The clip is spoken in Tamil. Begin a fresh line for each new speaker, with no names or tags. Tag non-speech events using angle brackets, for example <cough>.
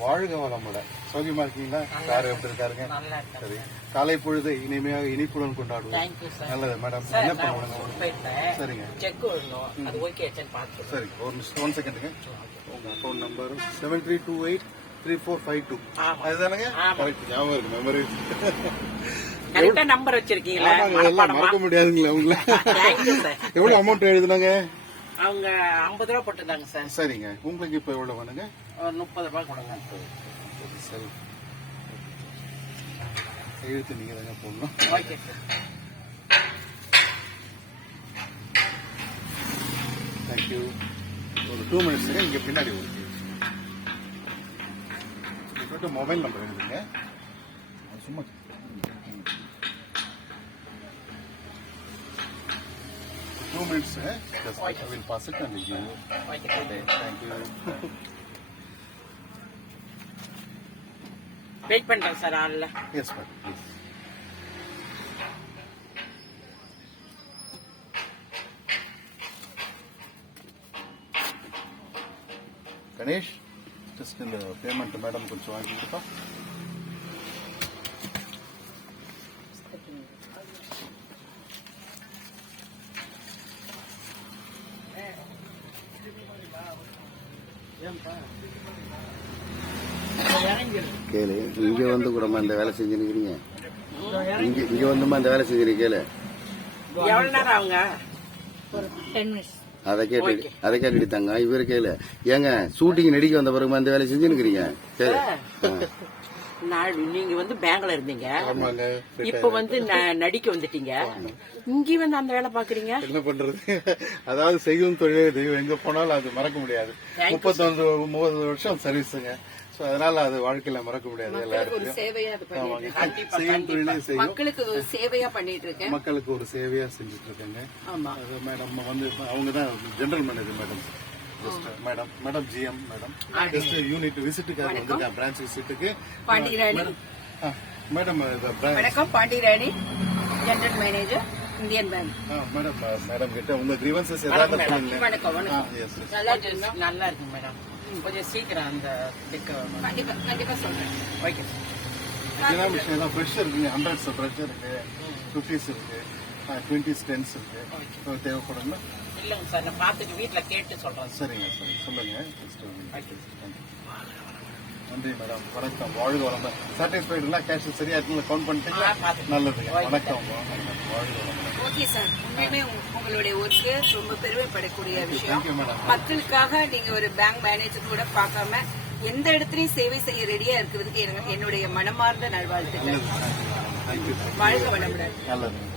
வாழ்க வளமுடன். சௌகியமா இருக்கீங்களா? சார் எப்படி இருக்காருங்க? சரி. காலை பொழுது இனிமையாக இனிப்புடன் கொண்டாடுவோம். நல்லது மேடம் என்ன பண்ணுவாங்க சரிங்க.
செக்
சரி ஒரு நிமிஷம் ஒன் செகண்டுங்க உங்க account number seven three two eight three four five two. அதுதானங்க. Correct ஞாபகம் இருக்கு மெமரி
கரெக்டா நம்பர் வச்சிருக்கீங்களா?
மறக்க முடியாதுங்களா உங்களை. <laughs> எவ்வளவு அமௌண்ட் எழுதுனாங்க?
அவங்க ஐம்பது ரூபா போட்டுருந்தாங்க சார்.
சரிங்க. உங்களுக்கு இப்போ எவ்வளவு வேணுங்க?
ஒரு முப்பது ரூபாய் கொடுங்க.
சரி. எழுத்து நீங்க தாங்க போடணும்.
Okay sir.
தேங்க்யூ ஒரு டூ மினிட்ஸுங்க இங்கே பின்னாடி ஒரு சொல்லிட்டு மொபைல் நம்பர் எழுதுங்க அது சும்மா two minutes I will pass it and you
okay sir
thank you
wait பண்றேன் sir ஆள்ல
yes ma'am please Ganesh just இந்த பேமெண்ட் மேடம் கொஞ்சம் வாங்கிக்கிட்டா
கேளு. இங்க வந்து கூடமா இந்த வேலை செஞ்சுருக்கிறீங்க இங்க இங்க வந்துமா இந்த வேலை செஞ்சுருக்கீங்க கேளு.
எவ்வளவு நேரம் அவங்க
அதை கேட்டு அதை கேட்டுட்டு தாங்க இவரு கேளு. ஏங்க ஷூட்டிங் நடிக்க வந்த பிறகுமா இந்த வேலை செஞ்சுருக்கிறீங்க கேளு.
நான் நீங்க வந்து பேங்க்ல இருந்தீங்க.
ஆமாங்க.
இப்ப வந்து ந- நடிக்க வந்துட்டீங்க. இங்க வந்து அந்த வேலை பாக்குறீங்க?
என்ன பண்றது? அதாவது செய்யும் தொழிலே தெய்வம். எங்க போனாலும் அது மறக்க முடியாது. முப்பத்தொன்று முப்பது வருஷம் சர்வீஸுங்க சோ அதனால அது வாழ்க்கையில மறக்க முடியாது
ஒரு
எல்லாருக்கும் <laughs> செய்யும் தொழிலே செய்யும்.
மக்களுக்கு ஒரு சேவையா பண்ணிட்டு இருக்கேன்.
மக்களுக்கு ஒரு சேவையா செஞ்சுட்டு இருக்கேங்க.
ஆமா.
அது மேடம் வந்து அவங்க தான் general manager madam just madam madam GM madam just unit விசிட்டுக்காக வந்திருக்கேன் பிரான்ச் விசிட்டுக்கு மேடம்
வணக்கம். Pandiyarani general manager Indian bank
madam madam கிட்ட உங்க கிரீவன்சஸ் ஏதாவது
madam.
சொல்லுங்க
வணக்கம் வணக்கம்.
எஸ்
நல்லா?
நல்லா இருக்கு மேடம் கொஞ்சம் சீக்கிரம் அந்த
கண்டிப்பா கண்டிப்பா சொல்றேன்.
ஓகே
இதெல்லாம் விஷயம் தான் ஃப்ரெஷ் இருக்குங்க ஹண்ட்ரட்ஸ் ஃப்ரெஷ் இருக்கு. ஃபிஃப்டிஸ் இருக்கு. டுவெண்ட்டிஸ் டென்ஸ் இருக்கு. இப்போ தேவைப்படுங்களா
இல்லைங்க சார். நான் பார்த்துட்டு வீட்டுல கேட்டு சொல்றேன். சார்
சரிங்க சரி. சொல்லுங்க. Just a minute.
ஓகே
நன்றி மேடம் வணக்கம். வாழ்க வளம் சாட்டிஸ்ஃபைடுலாம் கேஷ் சரியா இருக்குங்களா கவுண்ட் பண்ணிட்டீங்களா?
ஓகே.
வணக்கம். வாழ்க வளம்
ஓகே சார் உண்மையுமே உங்க- உங்களுடைய ஒர்க்கு ரொம்ப பெருமைப்படக்கூடிய விஷயம். மக்களுக்காக நீங்க ஒரு பேங்க் மேனேஜர் கூட பார்க்காம எந்த இடத்துலயும் சேவை செய்ய ரெடியா இருக்கிறதுக்கு என்னுடைய மனமார்ந்த நல்வாழ்த்துக்கள்.
நல்லது. தேங்க்யூ
வாழ்க வளமுடன்.
நல்லது.